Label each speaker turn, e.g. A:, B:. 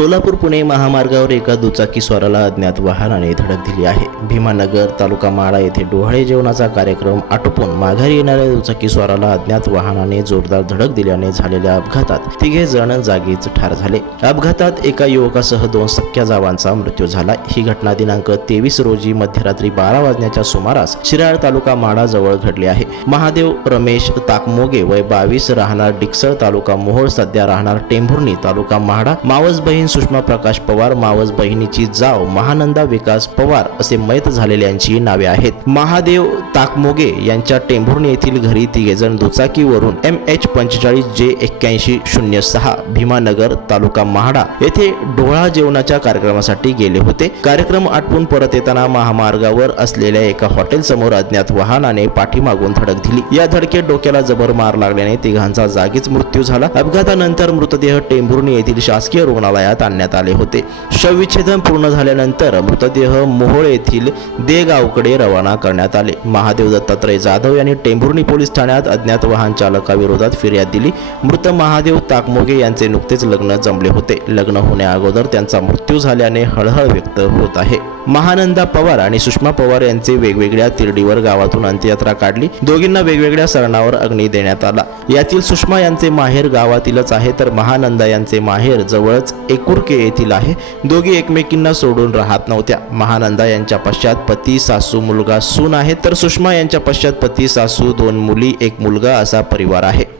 A: सोलापूर पुणे महामार्गावर एका दुचाकी स्वाराला अज्ञात वाहनाने धडक दिली आहे. भीमानगर तालुका माळा येथे डोहाळे जेवणाचा कार्यक्रम आटोपून माघारी येणाऱ्या दुचाकी स्वाराला अज्ञात वाहनाने जोरदार धडक दिल्याने झालेल्या अपघातात तिघे जण जागीच ठार झाले. अपघातात एका युवकासह दोन सख्या जावांचा मृत्यू झाला. ही घटना दिनांक तेवीस रोजी मध्यरात्री बारा वाजण्याच्या सुमारास शिराळ तालुका माडा जवळ घडली आहे. महादेव रमेश ताकमोगे वय बावीस राहणार डिक्सळ तालुका मोहोळ सध्या राहणार टेंभुर्णी तालुका म्हाडा मावस बहीण सुषमा प्रकाश पवार मावस बहिणीची जाव महानंदा विकास पवार असे मैत झालेल्यांची नावे आहेत. महादेव ताकमोगे यांच्या टेंभुर्णी येथील घरी तिघेजण दुचाकीवरून एम एच पंचेचाळीस जे एक्क्याऐंशी शून्य सहा भीमानगर तालुका महाडा येथे डोळा जेवणाच्या कार्यक्रमासाठी गेले होते. कार्यक्रम आटपून परत येताना महामार्गावर असलेल्या एका हॉटेल समोर अज्ञात वाहनाने पाठीमागून धडक दिली. या धडकेत डोक्याला जबर मार लागल्याने तिघांचा जागीच मृत्यू झाला. अपघातानंतर मृतदेह टेंभुर्णी येथील शासकीय रुग्णालयात आणण्यात आले होते. शवविच्छेदन पूर्ण झाल्यानंतर मृतदेह मोहोळ येथील देगावकडे रवाना करण्यात आले. महादेव दत्तात्रय जाधव यांनी टेंभुर्णी पोलीस ठाण्यात अज्ञात वाहन चालकाविरोधात फिर्याद दिली. मृत महादेव ताकमोगे यांचे नुकतेच लग्न जमले होते. लग्न होण्याअगोदर त्यांचा मृत्यू झाल्याने हळहळ व्यक्त होत आहे. महानंदा पवार आणि सुषमा पवार यांचे वेगवेगळ्या तिरडीवर गावातून अंत्ययात्रा काढली. दोघींना वेगवेगळ्या सरणावर अग्नी देण्यात आला. यातील सुषमा यांचे माहेर गावातीलच आहे तर महानंदा यांचे माहेर जवळच एक कुर्के येथील आहे. दोघी एकमेकींना सोडून राहत नव्हत्या. महानंदा यांच्या पश्चात पती सासू मुलगा सून आहे. तर सुषमा यांच्या पश्चात पती सासू दोन मुली एक मुलगा असा परिवार आहे.